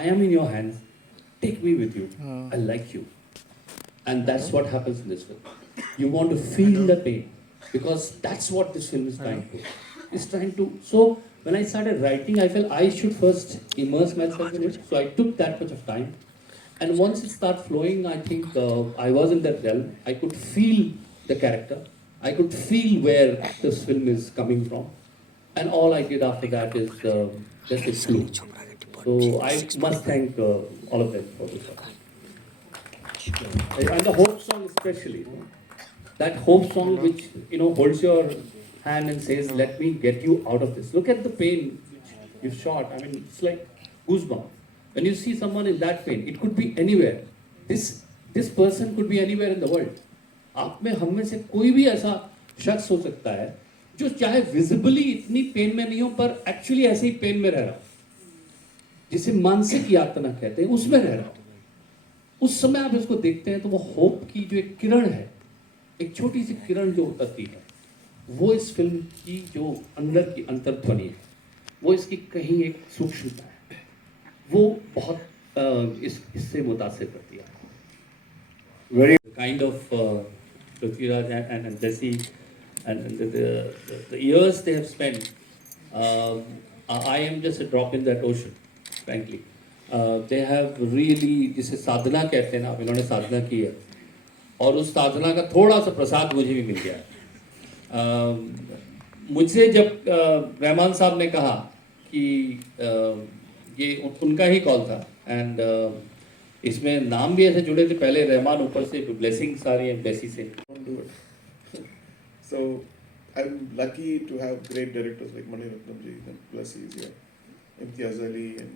I am in your hands. Take me with you. I like you. And that's what happens in this film. You want to feel the pain because that's what this film is trying to. It's trying to. So when I started writing, I felt I should first immerse myself in it. So I took that much of time. And once it started flowing, I think I was in that realm. I could feel the character. I could feel where this film is coming from. And all I did after that is just it flew. So I must thank all of them for this. And the hope song especially, that hope song which holds your hand and says, "Let me get you out of this." Look at the pain which you've shot. I mean, it's like goosebumps. When you see someone in that pain, it could be anywhere. This person could be anywhere in the world. आप में हम में से कोई भी ऐसा शख्स हो सकता है जो चाहे विजिबली इतनी पेन में नहीं हो पर एक्चुअली ऐसे ही पेन में रह रहा हो, जिसे मानसिक यातना कहते हैं, उसमें रह रहा हो। उस समय आप इसको देखते हैं तो वो होप की जो एक किरण है, एक छोटी सी किरण जो उतरती है, वो इस फिल्म की जो अंदर की अंतर्ध्वनि है, वो इसकी कहीं एक सूक्ष्मता है, वो बहुत इससे मुतासिर करती है। Very kind of Prithviraj and Jesse and the years they have spent. I am just a drop in that ocean, frankly. They have really, जिसे साधना कहते हैं ना, इन्होंने साधना की है और उस साधना का थोड़ा सा प्रसाद मुझे भी मिल गया। मुझसे जब रहमान साहब ने कहा कि ये उनका ही कॉल था एंड इसमें नाम भी ऐसे जुड़े थे, पहले रहमान, ऊपर से ब्लेसिंग सारी है जैसी से। So I'm lucky to have great directors like Mani Ratnam ji, and plus he's here, Imtiaz Ali and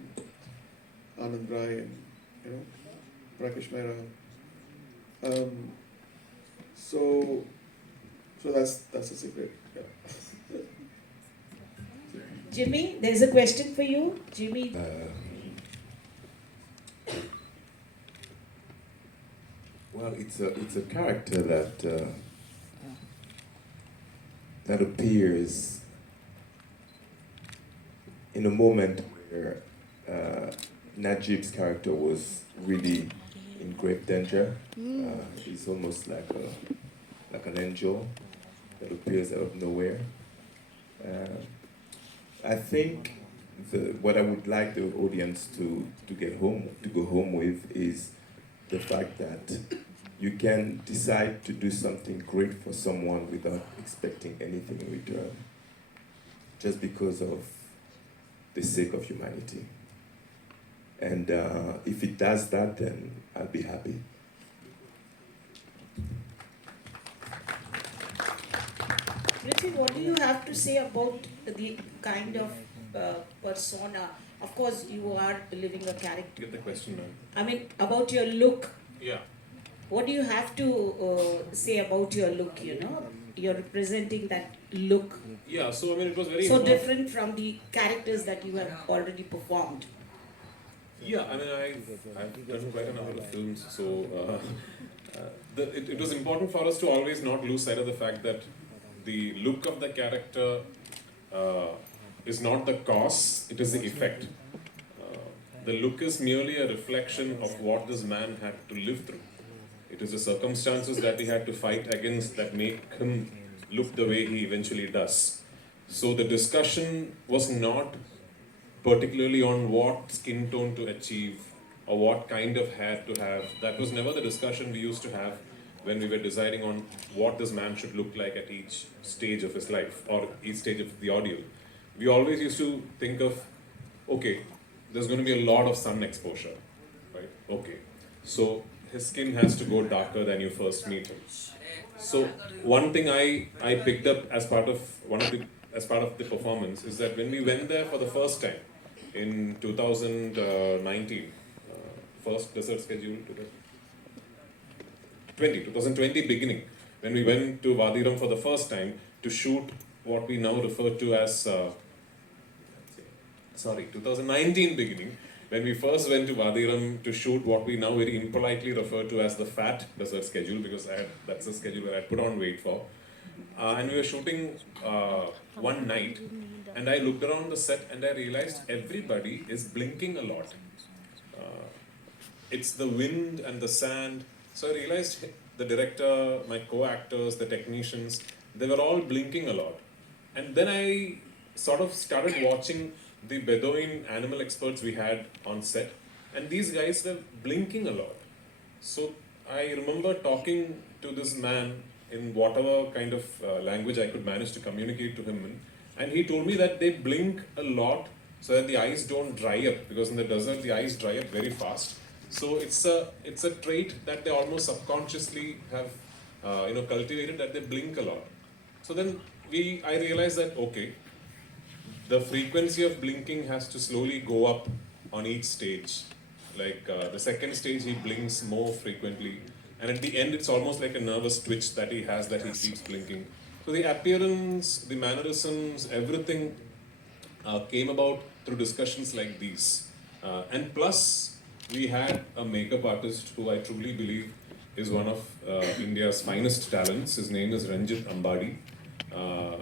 Anand Rai and Prakash Mehra. So that's a secret. Yeah. Jimmy, there's a question for you. Jimmy. Well, it's a character that appears in a moment where Najib's character was really in grave danger. He's almost like an angel that appears out of nowhere. I think what I would like the audience to go home with is the fact that you can decide to do something great for someone without expecting anything in return, just because of the sake of humanity. And if it does that, then I'll be happy. Prithvi, what do you have to say about the kind of persona? Of course, you are living a character. Get the question now. I mean, about your look. Yeah. What do you have to say about your look, You're representing that look. Yeah, so I mean it was very so different from the characters that you have already performed. Yeah, I mean I've done quite a number of films, so it was important for us to always not lose sight of the fact that the look of the character is not the cause, it is the effect. The look is merely a reflection of what this man had to live through. It is the circumstances that he had to fight against that make him look the way he eventually does. So the discussion was not particularly on what skin tone to achieve or what kind of hair to have. That was never the discussion we used to have when we were deciding on what this man should look like at each stage of his life or each stage of the ordeal. We always used to think of, okay, there's going to be a lot of sun exposure, right? Okay, so his skin has to go darker than you first meet him. So one thing I picked up as part of the performance is that when we went there for the first time in 2019, first desert schedule 2020 beginning, when we went to Vadiram for the first time to shoot what we now refer to as 2019 beginning, when we first went to Vadiram to shoot what we now very impolitely refer to as the fat desert schedule, because that's the schedule where I put on weight for. And we were shooting one night, and I looked around the set and I realized everybody is blinking a lot. it's the wind and the sand. So I realized the director, my co-actors, the technicians, they were all blinking a lot. And then I sort of started watching the Bedouin animal experts we had on set, and these guys were blinking a lot. So I remember talking to this man in whatever kind of language I could manage to communicate to him in, and he told me that they blink a lot so that the eyes don't dry up, because in the desert the eyes dry up very fast. So it's a trait that they almost subconsciously have cultivated, that they blink a lot. So then I realized that okay, the frequency of blinking has to slowly go up on each stage. Like the second stage, he blinks more frequently, and at the end, it's almost like a nervous twitch that he has, that he keeps blinking. So the appearance, the mannerisms, everything came about through discussions like these. And plus, we had a makeup artist who I truly believe is one of India's finest talents. His name is Ranjit Ambadi. Uh,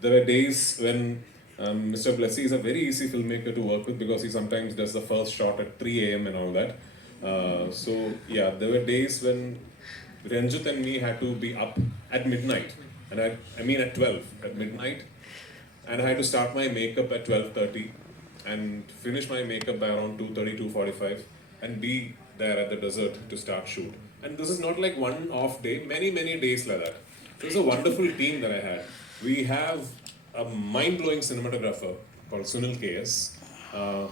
there were days when Mr. Blessy is a very easy filmmaker to work with, because he sometimes does the first shot at 3 a.m. and all that. So yeah, there were days when Ranjit and me had to be up at midnight, and I mean at 12 at midnight, and I had to start my makeup at 12:30 and finish my makeup by around 2:30, 2:45, and be there at the desert to start shoot. And this is not like one off day, many days like that. So it's a wonderful team that I had. We have a mind-blowing cinematographer called Sunil KS,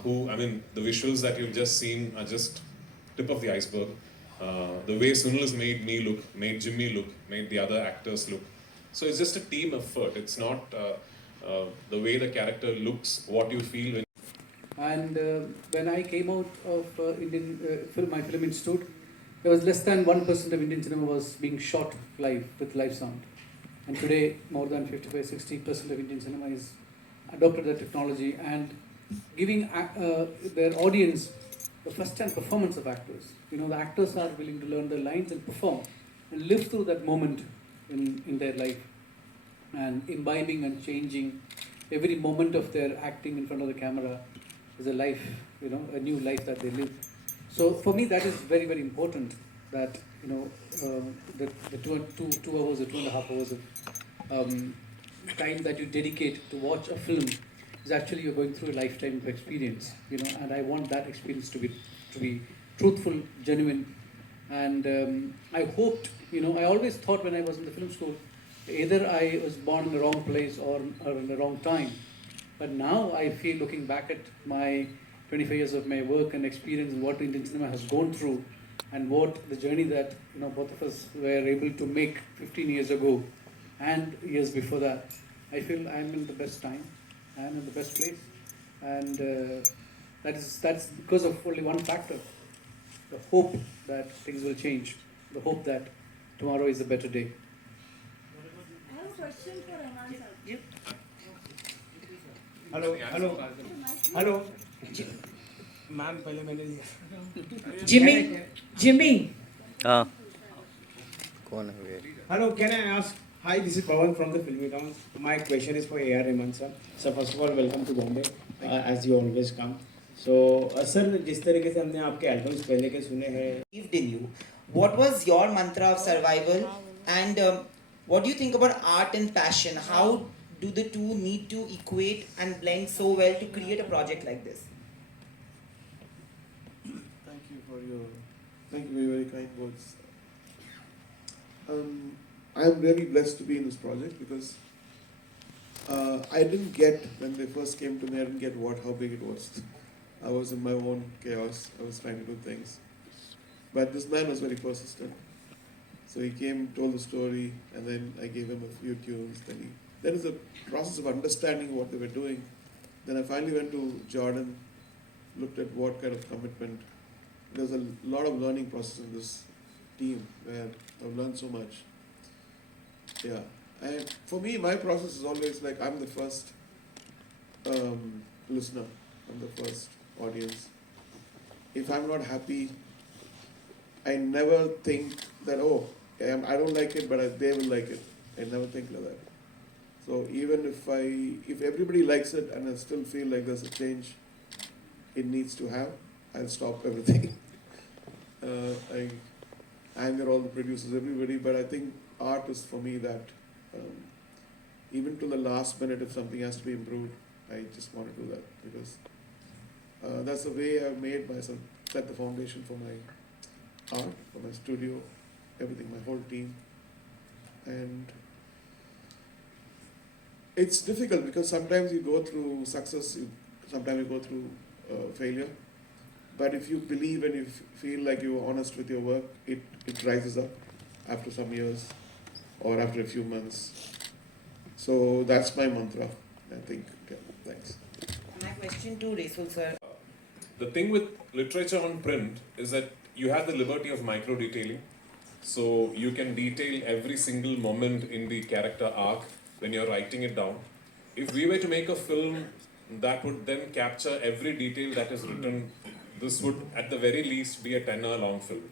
who, I mean, the visuals that you've just seen are just tip of the iceberg. The way Sunil has made me look, made Jimmy look, made the other actors look. So it's just a team effort. It's not the way the character looks, what you feel when. And when I came out of my film institute, there was less than 1% of Indian cinema was being shot live with live sound. And today, more than 55-60% of Indian cinema is adopted the technology and giving their audience the first-hand performance of actors. You know, the actors are willing to learn their lines and perform and live through that moment in their life, and imbibing and changing every moment of their acting in front of the camera is a life, you know, a new life that they live. So for me, that is very, very important, that, you know, the 2 hours or 2.5 hours of time that you dedicate to watch a film is actually you're going through a lifetime of experience, you know, and I want that experience to be truthful, genuine. And I hoped, you know, I always thought when I was in the film school, either I was born in the wrong place or in the wrong time. But now I feel, looking back at my 25 years of my work and experience and what Indian cinema has gone through, and what the journey that, you know, both of us were able to make 15 years ago and years before that, I feel I'm in the best time, I'm in the best place, and that's because of only one factor: the hope that things will change, the hope that tomorrow is a better day. I have a question for Rahman sir. You, hello ma'am पहले मैंने Jimmy. हाँ कौन है ये? Hello can I ask hi this is Pavan from the filmy town my question is for AR Rahman sir sir first of all welcome to Bombay as you always come so sir जिस तरीके से हमने आपके एल्बम्स पहले के सुने हैं believed in you. What was your mantra of survival, and what do you think about art and passion? How do the two need to equate and blend so well to create a project like this? Thank you for very, very kind words. I am really blessed to be in this project, because I didn't get, when they first came to me, I didn't get how big it was. I was in my own chaos. I was trying to do things. But this man was very persistent. So he came, told the story, and then I gave him a few tunes. Then is a process of understanding what they were doing. Then I finally went to Jordan, looked at what kind of commitment. There's a lot of learning process in this team where I've learned so much. Yeah. And for me, my process is always like, I'm the first listener. I'm the first audience. If I'm not happy, I never think that, oh, I don't like it, but they will like it. I never think like that. So even if everybody likes it and I still feel like there's a change it needs to have, I'll stop everything. I anger all the producers, everybody, but I think art is for me that even to the last minute, if something has to be improved, I just want to do that because that's the way I've made myself, set the foundation for my art, for my studio, everything, my whole team. And it's difficult because sometimes you go through success, sometimes you go through failure. But if you believe and you feel like you're honest with your work, it rises up after some years or after a few months. So that's my mantra, I think. Okay, thanks. My question to Resul sir. The thing with literature on print is that you have the liberty of micro detailing. So you can detail every single moment in the character arc when you're writing it down. If we were to make a film that would then capture every detail that is written, this would at the very least be a 10-hour long film.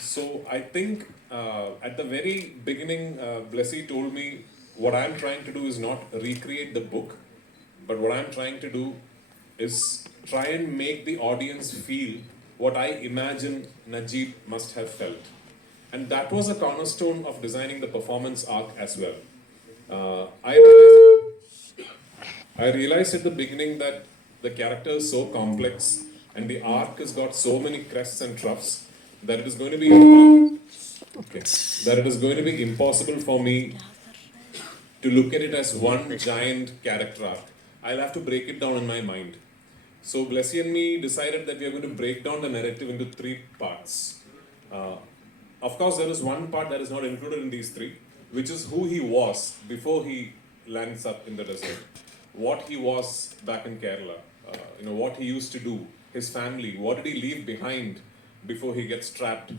So I think at the very beginning, Blessy told me what I'm trying to do is not recreate the book, but what I'm trying to do is try and make the audience feel what I imagine Najib must have felt. And that was a cornerstone of designing the performance arc as well. I realized at the beginning that the character is so complex and the arc has got so many crests and troughs that it is going to be impossible for me to look at it as one giant character arc. I'll have to break it down in my mind. So Blessy and me decided that we are going to break down the narrative into 3 parts. Of course, there is one part that is not included in these 3, which is who he was before he lands up in the desert. What he was back in Kerala, what he used to do, his family, what did he leave behind before he gets trapped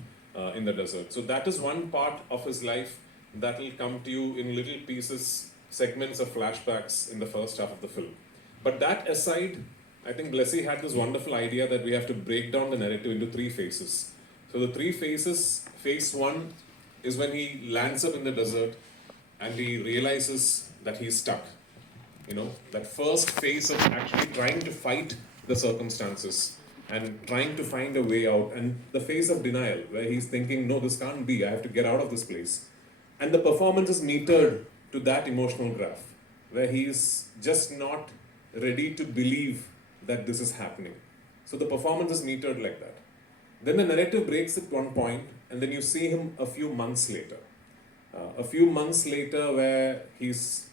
in the desert. So that is one part of his life that will come to you in little pieces, segments of flashbacks in the first half of the film. But that aside, I think Blessy had this wonderful idea that we have to break down the narrative into 3 phases. So the 3 phases, phase 1 is when he lands up in the desert and he realizes that he's stuck. That first phase of actually trying to fight the circumstances and trying to find a way out, and the phase of denial where he's thinking, no, this can't be, I have to get out of this place. And the performance is metered to that emotional graph where he's just not ready to believe that this is happening. So the performance is metered like that. Then the narrative breaks at one point, and then you see him a few months later. Where he's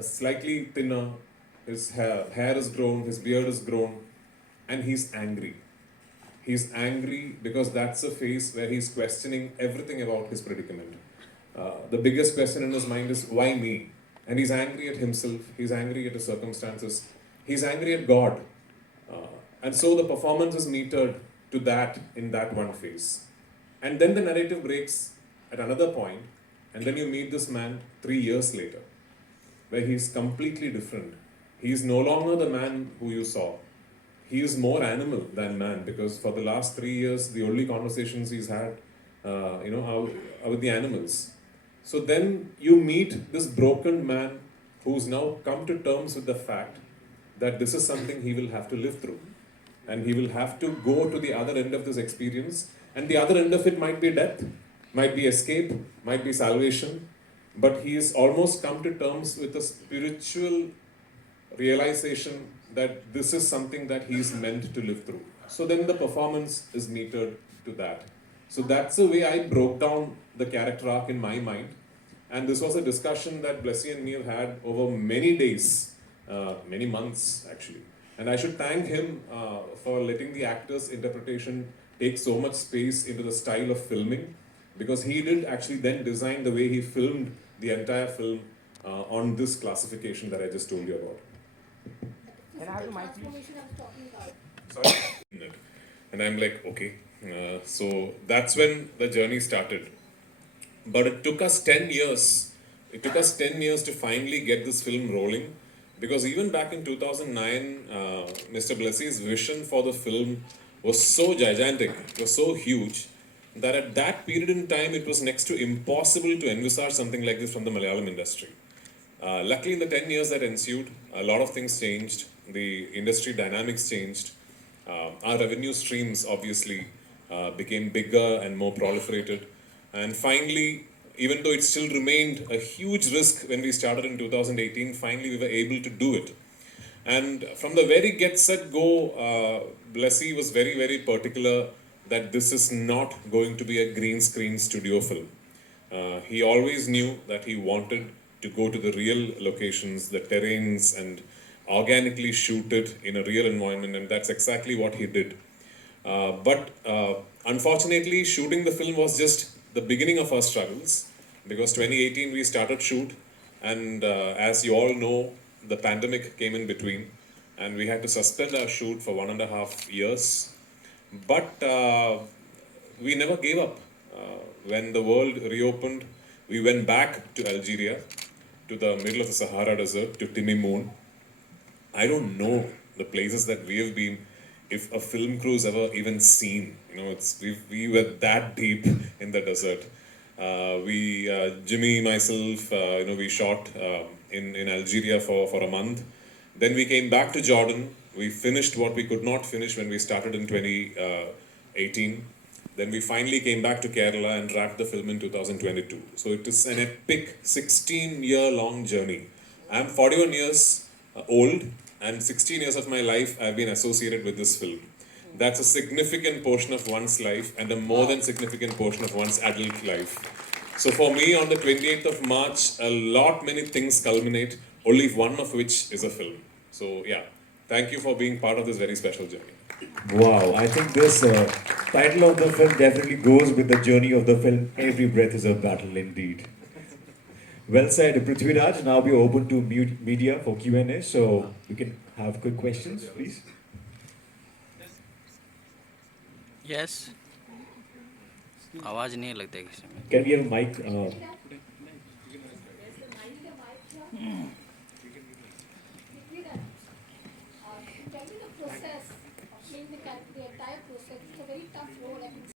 slightly thinner, his hair is grown, his beard is grown, and he's angry. He's angry because that's a phase where he's questioning everything about his predicament. The biggest question in his mind is, why me? And he's angry at himself, he's angry at the circumstances, he's angry at God. And so the performance is metered to that in that one phase. And then the narrative breaks at another point, and then you meet this man 3 years later, where he's completely different. He is no longer the man who you saw. He is more animal than man, because for the last 3 years, the only conversations he's had, are with the animals. So then you meet this broken man who's now come to terms with the fact that this is something he will have to live through. And he will have to go to the other end of this experience. And the other end of it might be death, might be escape, might be salvation. But he has almost come to terms with a spiritual realization that this is something that he is meant to live through. So then the performance is metered to that. So that's the way I broke down the character arc in my mind. And this was a discussion that Blessy and me have had over many days, many months actually. And I should thank him for letting the actor's interpretation take so much space into the style of filming, because he did actually then design the way he filmed the entire film on this classification that I just told you about. And I have the transformation I was talking about. Sorry? And I'm like, okay. So that's when the journey started. But it took us 10 years. It took us 10 years to finally get this film rolling. Because even back in 2009, Mr. Blessy's vision for the film was so gigantic, it was so huge, that at that period in time, it was next to impossible to envisage something like this from the Malayalam industry. Luckily, in the 10 years that ensued, a lot of things changed, the industry dynamics changed, Our revenue streams obviously became bigger and more proliferated. And finally, even though it still remained a huge risk when we started in 2018, finally we were able to do it. And from the very get set go, Blessy was very, very particular that this is not going to be a green screen studio film. He always knew that he wanted to go to the real locations, the terrains, and organically shoot it in a real environment, and that's exactly what he did. But unfortunately, shooting the film was just the beginning of our struggles because 2018 we started shoot, and as you all know, the pandemic came in between, and we had to suspend our shoot for 1.5 years. But we never gave up. When the world reopened, we went back to Algeria, to the middle of the Sahara Desert, to Timimoun. I don't know the places that we have been, if a film crew's ever even seen. You know, we were that deep in the desert. Jimmy, myself, we shot in Algeria for a month. Then we came back to Jordan. We finished what we could not finish when we started in 2018. Then we finally came back to Kerala and wrapped the film in 2022. So it is an epic 16-year-long journey. I'm 41 years old, and 16 years of my life I've been associated with this film. That's a significant portion of one's life and a more than significant portion of one's adult life. So for me, on the 28th of March, many things culminate, only one of which is a film. So yeah, thank you for being part of this very special journey. Wow, I think this title of the film definitely goes with the journey of the film. Every breath is a battle indeed. Well said, Prithviraj. Now we are open to media for Q&A, so we can have quick questions, please. Yes. आवाज नहीं लगता है किसी में. Can we have a mic? Tell me the process of playing the entire process. It's a very tough role.